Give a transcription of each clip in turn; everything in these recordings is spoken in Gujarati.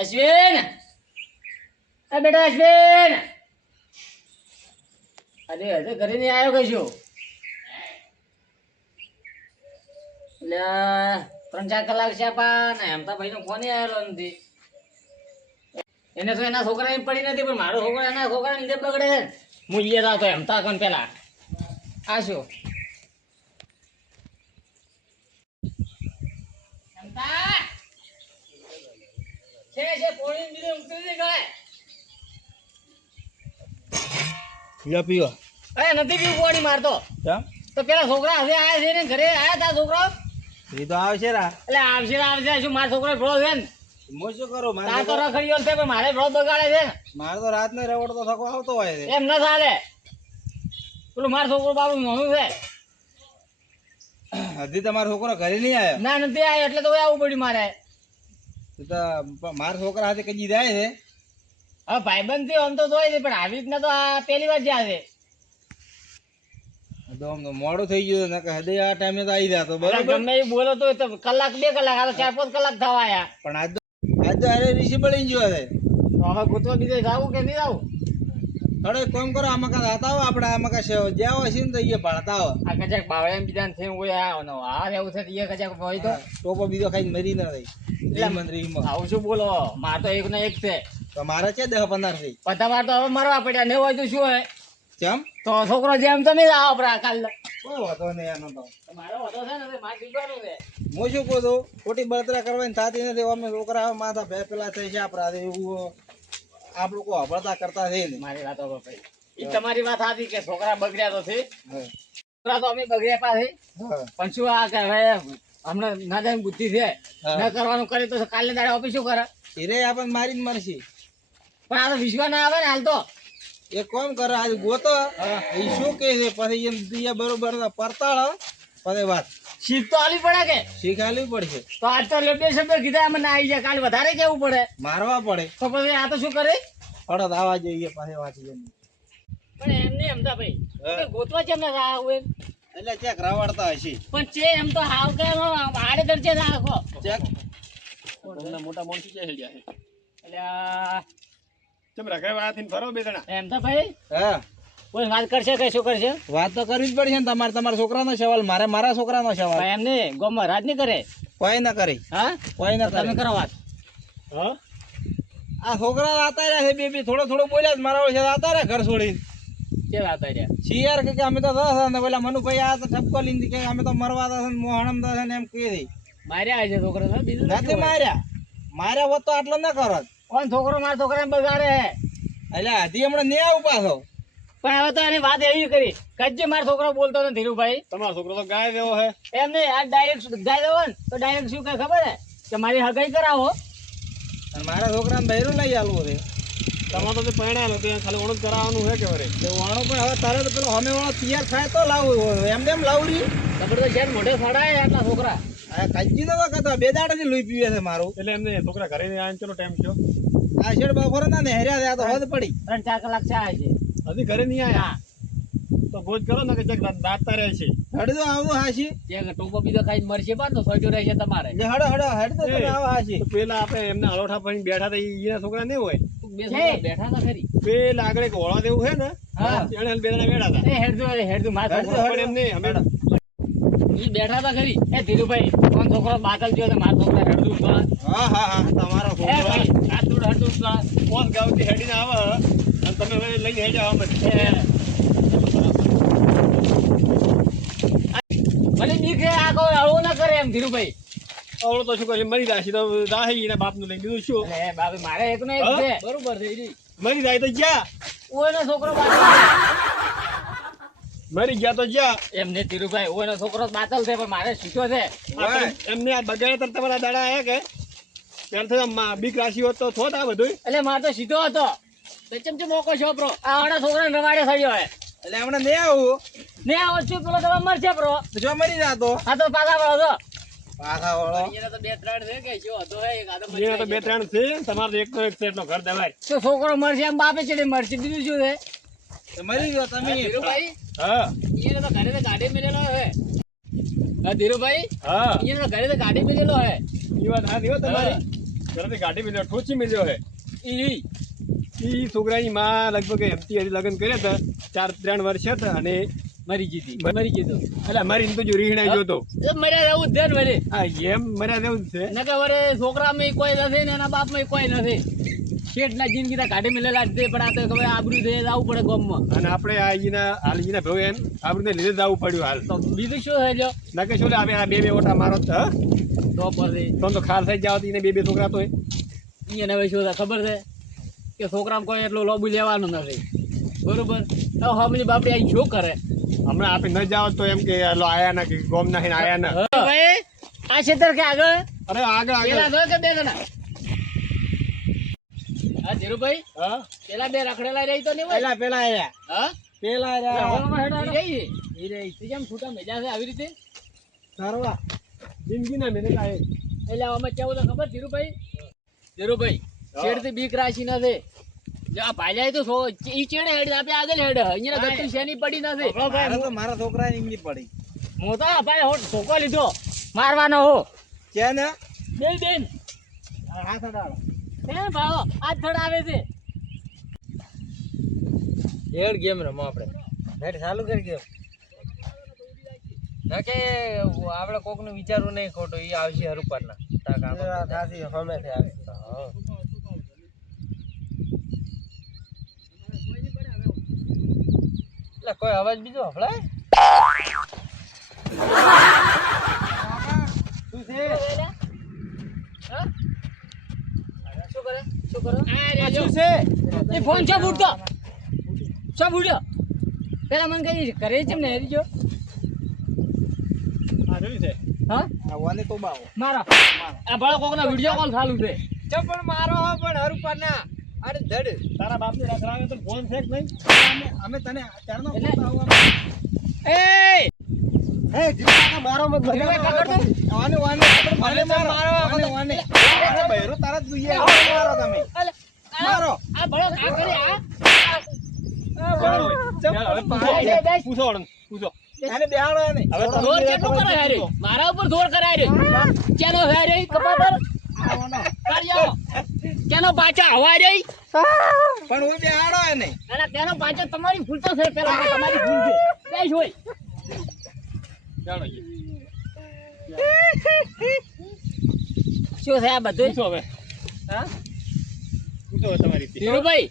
અશ્વિન, એ બેટા અશ્વિન, અરે હજુ ઘરે નહીં આવ્યો કશું? એટલે 3-4 કલાક છે પણ હેમતા ભાઈ નો ફોન આવેલો નથી. એને તો એના છોકરાની પડી નથી, પણ મારો છોકરો એના છોકરાને લીધે બગડે છે. હું ઈએ તો હેમતા કોણ પેલા આ શું હેમતા છે પોણી બીજે ઉતરી દે ગાય. પીવા પીવા અરે નથી પીવું પોણી મારતો. કેમ? તો પેલા છોકરા હવે આયા છે ને ઘરે આયા તા છોકરાઓ. એ તો આવશે રા. એટલે આવશે શું મારા છોકરો ભ્રો છે ને હું શું કરું? તાર તો રખડ્યો છે પણ મારે ભ્રો બગાડે છે ને. મારે તો રાત ને રવડતો થકો આવતો હોય છે. એમ ના ચાલે. પેલું મારો છોકરો બાબુ નાનું છે. હજી તમારો છોકરો ઘરે નહીં આવ્યો? ના નથી આવ્યો એટલે તો આવવું પડ્યું મારે. મારા છોકરા હાથે કજી જાય છે. હવે ભાઈબંધ થયો આમ તો જોઈ છે પણ આવી રીતના તો આ પહેલી વાર જ્યાં છે. મોડું થઈ ગયું ને હદે આ ટાઈમે તો આવી જતો બરાબર. ગમે એ બોલો તો કલાક 2 કલાક આ તો 4-5 કલાક થવા આયા. પણ આજ તો અરે ઋષિ બળી ગયો છે. તો હવે ગોતવા બીજે જાવું કે નહીં જાવું? થોડો કોમ કરો, આમાં કાંઈ હતા હો આપણે, આમાં કાંઈ જ્યાં હોય છે ને તો એ ભણતા હોય. આ કચાક બાવળે બીજા થઈ હોય આ એવું છે એ કચાક હોય તો ટોપો બીજો ખાઈને મરી ના રહી. આવું શું બોલો? માર તો એક ને એક છે. તો મારે છે 10-15 થી. બધા માર તો હવે મરવા પડ્યા ને હોય તો શું હોય? કેમ? તો છોકરો જેમ તમે આવો આપડા કાલ કોઈ વાંધો નહીં એનો તો. મારો વાંધો છે ને મારે દીકરાનું છે. હું શું કહું છું, ખોટી બળતરા કરવાની થતી નથી. અમે છોકરા માથા બે પેલા થઈ છે આપણા એવું આપણું કોઈ હબળતા કરતા છે ને. મારી વાત હવે ભાઈ એ તમારી વાત સાચી કે છોકરા બગડ્યા તો છે. છોકરા તો અમે બગડ્યા પાછી. પણ શું આ કે હવે હમણાં ના જાય બુદ્ધિ છે ન કરવાનું કરે તો કાલે દાડે ઓફિસ શું કરે? હીરે આપણને મારીને મરશે. પણ આ તો વિશ્વાસ ના આવે ને હાલ તો. એ કોમ કરે આજ ગોતો એ શું કે છે પછી એમ દિયા બરોબર પરતાળ પછી વાત શીખ તો આલી પડે કે શીખાવી પડશે. તો આજ તો બે શબ્દ કીધા અમે ના આવી જાય કાલે વધારે કેવું પડે મારવા પડે તો પછી આ તો શું કરે? અડદ આવા જોઈએ પાછી વાંચી પણ એમ નહીં સમજા ભાઈ ગોતવા છે ને આવું એટલે ચેક રવાડતા હશે પણ છે એમ તો હાવ કે આડે દરજે રાખો ચેક મોટા મોટી છે ગયા છે એટલે ચમ રખે વાથી ફરો બે જણા એમ તો ભાઈ હા કોઈ વાત કરશે કે શું કરશે? વાત તો કરવી જ પડશે ને. તમારા છોકરાનો સવાલ, મારે મારા છોકરાનો સવાલ. એમ નહીં ગોમાં રાજ નહીં કરે કોઈ ના કરે. હા કોઈ ના કરે. તમે કરો વાત. હા આ છોકરા આતા રહ્યા છે બે થોડો બોલ્યા જ મારા ઓળશે આતા રહ્યા ઘર છોડીને. કેમ આવતા રહ્યા? શિયાર કે અમે તો ને પેલા મનુભાઈ આ તો ઠપકો લીધી કે અમે તો મરવા હતા ને મોહણમ હતા ને એમ કહી દઈ. માર્યા છે છોકરા બીજું નથી માર્યા હોત તો આટલો ના કરો. કોણ છોકરો મારા છોકરાને બગાડે? એટલે હજી હમણાં નહીં આવું પાછો. પણ હવે તો એની વાત એવી કરી કજે મારો છોકરો બોલતો નથી ધીરુભાઈ. તમારો છોકરો તો ગાય દેવો છે એમ નહીં આ ડાયરેક્ટ ગાય દેવો ને તો ડાયરેક્ટ શું કહે ખબર હે કે મારી હગાઈ કરાવો. અને મારા છોકરાને બહેરું લઈ આવવું છે. તમારે તો પરણ્યા નથી ખાલી ઓળખ કરાવવાનું છે કે વરે વાણો પણ હવે તારે તો પેલો અમે વાળો તૈયાર થાય તો લાવવું એમ લાવરી ખબર તો છે મોઢે ફડાય આટલા છોકરા. કચ્છી તો કહેતો 2 દાડાથી લોહી પીવે છે મારું. એટલે એમને છોકરા ઘરે આવીને ચલો ટાઈમ થયો આ શેડ બપોરે ના ને હેર્યા છે, આ તો હદ પડી 3-4 કલાક છે આ છે. હજી ઘરે નહીં આવ્યા તો ભોજ કરો ને કે દાંતતા રહે છે હડજો આવું હાશી જે ટોપો બીજો ખાઈને મરશે બાદ તો સોજો રહેશે તમારે. જે હડ તો તમે આવો હાશી. તો પેલા આપણે એમને અલોઠા પડીને બેઠા હતા એના છોકરા નહીં હોય બે છોકરા બેઠા હતા ખરી. પેલા આગળ એક ઓળા દેવું છે ને હા એને બે જણા બેઠા હતા એ હેડજો માર છોકરો પણ એમ નહીં અમે ઈ બેઠા હતા ખરી. એ ધીરુભાઈ કોણ છોકરો બાતલ ગયો તો માર છોકરા હેડજો ઉતરા. હા તમારો એ છોકરો ભાઈ આ થોડું હેડજો ઉતરા. કોણ ગાવથી હેડીને આવે અને તમે હવે લઈને હેડ્યા અમે મને બીક છે આ કોઈ આવું ના કરે એમ ધીરુભાઈ. અવળો તો શું કરે મરી જાય તો રાહી એના બાપનું લઈને બીજું શું અરે બાપી મારે એક ને એક છે બરોબર છે ઈ. મરી જાય તો ગયા ઓયનો છોકરો બાતલ મરી ગયા તો ગયા એમ ને ધીરુભાઈ ઓયનો છોકરો બાતલ છે પણ મારે શીખ્યો છે. એમને આ બગાડે તો તમારા દાડા આયા કે પેલા બીક રાશિ હોત તો થોત આ બધું એટલે મારે તો સીધો હતો ચમચમ મોકો છોકરો આ વાળા છોકરાને રવાડે થયો હે એટલે હમણાં નહીં આવું ને આવો છું પેલો તમે મરશે બ્રો. તો જો મરી જાતો આ તો પાછા વાળો છો. પાછા વાળો એને તો 2-3 છે કે શું હતો હે એક આ તો તો 2-3 છે તમારે એક તો એક છે એટલો ઘર દેવાય તો છોકરો મરશે એમ બાપે ચડે મરશે બીજું શું છે? તો મરી ગયો તમે. ધીરુભાઈ હા એને તો ઘરે ગાડી મેલેલો હે હા ધીરુભાઈ, હા અહીંયા તો ઘરે તો ગાડી મેલેલો હે. ઈ વાત હા દેવો તમારી ઘરેથી ગાડી મિલ્યો ઠોચી મિલ્યો હે ઈ છોકરાની માં લગભગ એમથી હજી લગ્ન કર્યા હતા 3 વર્ષ હતા અને મરી ગયો. એટલે અમારી તો જો રીહણા ગયો તો એ મર્યા જવું જ છે ને વળી. હા એમ મર્યા જેવું જ છે નકર વરે છોકરામાં કોઈ નથી ને એના બાપમાં કોઈ નથી. શેઠના જિંદગી તો ગાડી મેલેલા જ છે, પણ આ તો ખબર આબરૂ છે જવું પડે ગામમાં. અને આપણે આ હાલ ભાઈ એમ આપણે લીધે જવું પડ્યું હાલ તો બીજું શું છે જો? નકે શું લે આ બે ઓટા મારો જ હા તો પછી તો ખાર થઈ જાવ એને બે છોકરા તો એને હવે શું છે ખબર છે કે છોકરામાં કોઈ એટલું લોબુ લેવાનું નથી. બરોબર? તો હમણી બાપડી અહીં શું કરે? હમણાં આપણે ન જાવ તો એમ કે લો આયા ના કે ગોમ ના આયા ના ભાઈ આ ક્ષેત્ર કે આગળ અરે આગળ પેલા આગળ દો કે બે જણા? હા ધીરુભાઈ, હા પેલા બે રખડેલા રહી તો નહીં હોય? પેલા આયા હા પેલા આયા રખડવામાં હેડો રહી. ઈ રહી. ઈ કેમ છૂટા મેજા છે આવી રીતે? સરવા જિંદગી ના મેને કાય એટલે આમાં કેવું તો ખબર ધીરુભાઈ છેડથી બીક રાશી નથી. જો આ ભાલ્યા તો ઈ ચેડે હેડ આપણે આગળ હેડ અહીંયા ગતું શેની પડી નથી. મારા તો મારા છોકરા ની પડી હું તો ભાઈ હોટ ઠોકો લીધો મારવાનો હો. કે ને બેન હાથ અડાડો એ ભાવો આ થડ આવે છે. હેડ ગેમ રમો આપણે હેડ ચાલુ કરી ગયો ના કે આપણે કોક નું વિચારવું નહીં ખોટું ઈ આવશે હરુપર ના સાચી હમે થી આવશે એટલે કોઈ અવાજ બીજો હફળાય શું છે હા? શું કરો? આ શું છે? એ ફોન ચા ફૂટતો ચા ફૂટ્યો? પેલા મને કઈ કરે છે ને હેરી જો. હા જોયું છે હા આવવાને તો બાવો મારો આ ભળો કોકના વિડિયો કોલ ચાલુ છે. ચપણ મારો હો પણ હરુપર ના અરે ધડ તારા બાપ ને રાખરાવે તો ફોન છે કે નહીં અમે તને ચારનો એ હે જીવતા મારો મત ધીરુભાઈ પકડ દો. વાને વાને વાને મારો વાને અરે બહેરો તારા જ દુઈએ મારો તમે અલે, મારો આ ભળો આ કરે આ પૂછો વળન પૂછો એને બેહાડો ને હવે જોર કેટલું કરે હારે? મારા ઉપર જોર કરાય રે. કેનો હારે કપાતર કર્યો? કેનો પાછા હવા રે? પણ હું બેહાડો એને અને તેનો પાછો તમારી ભૂલ તો છે. પેલા તમારી ભૂલ છે. બેસ હોય. ચાલો શું છે આ બધું? પૂછો હવે હા પૂછો હવે તમારી ધીરુભાઈ,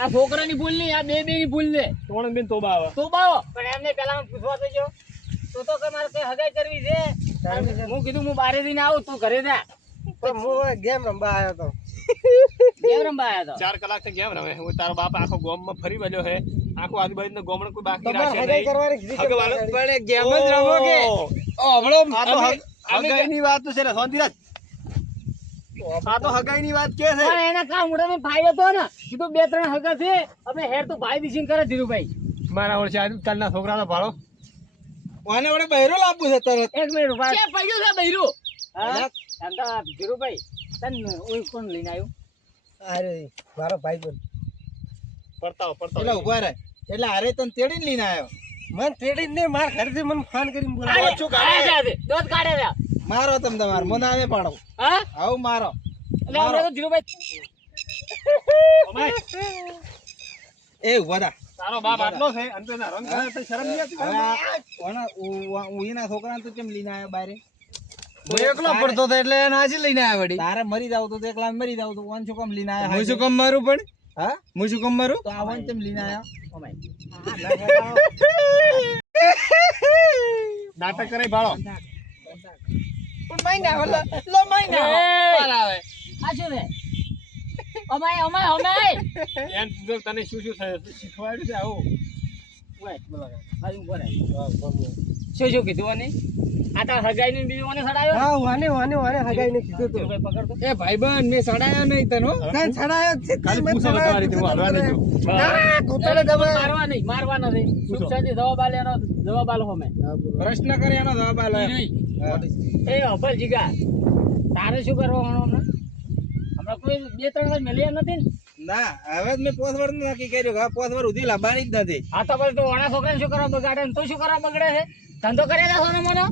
આ છોકરાની ભૂલ નહીં, આ બે ની ભૂલ છે. તોણ બેન તોબા આવે તું બાવો પણ એમને પેલા પૂછવા તો જો. તું તો કે મારે કઈ હગાઈ કરવી છે. હું કીધું હું બારે જઈને આવું, તું ઘરે જા. પણ હું ગેમ રમવા આવ્યો તો કેમ રમવા આવ્યા તો? 4 કલાક થી ગેમ રમે હું તારો બાપ આખો ગામ માં ફરી વળ્યો હે આખો આજુબાજુ ગામડે કોઈ બાકી તમારે રાખે હગાઈ નહીં કરવાની કીધી હગે વાળો? પણ ગેમ જ રમો કે હમણો આ તો હગાઈ ની વાત તો છે ને શાંતિરાજ આ તો હગાઈ ની વાત કે છે પણ એના કામ મોઢામાં ફાયદો તો ને કીધું 2-3 હગા છે. અમે હેર તો ભાઈ દિશીન કરે ધીરુભાઈ. મારા ઓળશે આજ કાલના છોકરાનો ભાડો વાને વડે બહેરો લાવવું છે તરત એક મિનિટ ઉભા રહો. પડ્યું છે બૈરું? હા એમ તો ધીરુભાઈ તને ઓય કોણ લઈને આવ્યું? અરે મારો ભાઈ બોલ પડતાઓ એટલે ઉભા રહે એટલે હારે તને તેડીને લઈને આવ્યો મન તેડીને ને માર ઘરેથી મને ફોન કરીને આલે, બોલાવો છું આલે છે, દોત કાઢે છે. મારો તમ તમાર મને આવે પાડો હા આવ મારો એટલે આપણે તો ધીરુભાઈ એ ઉભા થા તારો બાપ આટલો છે અને તેના રંગ કરે તો શરમ નહીં આવતી હવે ઉહીના છોકરાને તો કેમ લઈને આવ્યો બારે હું એકલો પડતો હતો એટલે એને આજે લઈને આવ્યા વળી. તારે મરી જાવ તો એકલા મરી જાવ તો ઓન શું કામ લઈને આવ્યા હું શું કામ મારું પણ હા હું શું કામ મારું તો આવન તેમ લઈને આવ્યા નાટક કરે ભાડો પણ માઈને આવે લો માઈને આવે આવે આ શું છે? અમાય અમાય અમાય એમ તને શું શું શીખવાડ્યું છે આવું શું શું કીધું અને આ તો હગાઈ ની બીજું મને સડાયો. હા વાને હગાઈને કીધું તો ધીરુભાઈ પકડ તો. એ ભાઈબંધ મેં સડાયો નહીં તને હો. તને સડાયો જ છે. ખાલી પૂછો હવે તમારી રીતે હું હલવા નહીં દઉં. મારવા નહીં મારવા નથી. સુખ શાંતિ જવાબ આલે એનો જવાબ આલો અમે. પ્રશ્ન કરે એનો જવાબ આલો એમ. એ અભલ જીગા તારે શું કરવાનું હમણાં? હમણાં કોઈ 2-3 વાર મળ્યા નથી ને? ના હવે જ મેં પોસવડ નક્કી કર્યું કે પોસવડ સુધી લાવવાની જ નથી આ તો પછી તો વાણા છોકરાને શું કરવા બગાડે ને તું શું કરવા બગડે છે? ધંધો કર્યા છો ને મને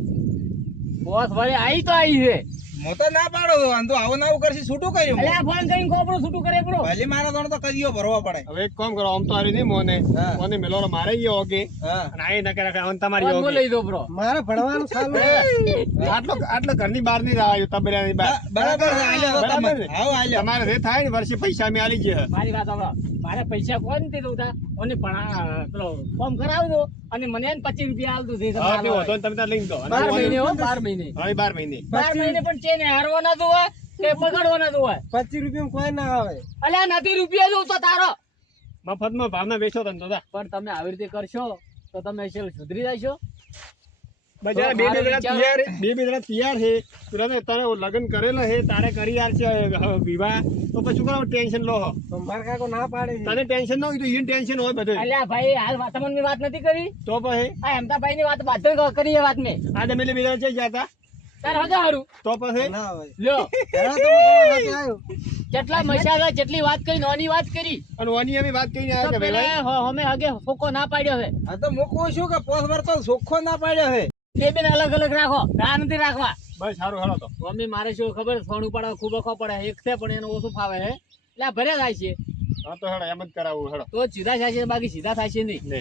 બોસ વળી આઈ તો આઈ છે. હું તો ના પાડો વાંધો આવું ના આવું કરશી છૂટું કર્યું અલ્યા આ ફોન કરીને કોપરું છૂટું કરે બરો. ભલે મારા ત્રણ તો કદીઓ ભરવા પડે. હવે એક કામ કરો, આમ તો હારી નહીં મોને હા. મોને મેલો મારે ગયો ઓકે હા અને આ ન કરે આમ તમારી ફોન ઓકે લઈ દો બરો. મારે ભણવાનું ચાલુ આટલો ઘરની બહાર નહીં આવ્યો તબેલાની બહાર. બરાબર છે, આલ્યો તો તમે. બરાબર ને? હાવ આલ્યો. તમારે જે થાય ને વર્ષે પૈસા અમે આલી ગયા. મારી વાત સાંભળો. મારે પૈસા કોઈ નથી દઉં અને પેલો ફોર્મ કરાવી દો અને મને એને 25 રૂપિયા આલ દો જે હા, તમારે તે હાલવા વાંધો નહીં, તમે તાર લઈને દો. અને 12 મહિને હો, ઓન- 12 મહિને. હવે 12 મહિને 12 મહિને પણ ચેને હારવાના તો હોય કે પકડવાના તો હોય. 25 રૂપિયા કોઈ ના આવે. અલ્યા નથી રૂપિયા દઉં તો તારો. મફતમાં ભાવના વેચો તમે તો જા. પણ તમે આવી રીતે કરશો તો તમે શું સુધરી જશો? બજાર બે જણા તૈયાર છે. તને તારે લગ્ન કરેલા છે, તારે કરી યાર છે વિવાહ, તો પછી શું કરો ટેન્શન લો છો? તો મારા કાકો ના પાડે છે. તને ટેન્શન ન હોય તો એને ટેન્શન હોય બધું. અલ્યા ભાઈ હાલ તમને વાત નથી કરી. તો પછી આ અમતાભાઈ ની વાત બાદ કરી એ વાત મેં આ તમે બે જણા છે ગયા હતા, તાર હજા હારું તો પછી ના આવે. લ્યો પહેલા તો હું તમારા સાથે આવ્યો. જેટલા મસાલા જેટલી વાત કરી નોની વાત કરી અને ઓની અમે વાત કરીને તો આવ્યા કે પેલા ભાઈ અમે હગે ફોકો ના પાડ્યો છે. આ તો મૂકવું શું કે પોસ વાર તો ચોખ્ખો ના પાડ્યો છે. બે બેન અલગ અલગ રાખો, આ નથી રાખવા. બસ સારું હેડો તો. મમ્મી મારે શું ખબર સોનું પાડવા ખૂબ અખો પડે એક છે પણ એનું ઓછું ફાવે છે એટલે આ ભરે થાય છે હા તો હેડો એમ જ કરાવવું હેડો. તો જ સીધા થાય છે બાકી સીધા થાય છે નહીં. લે.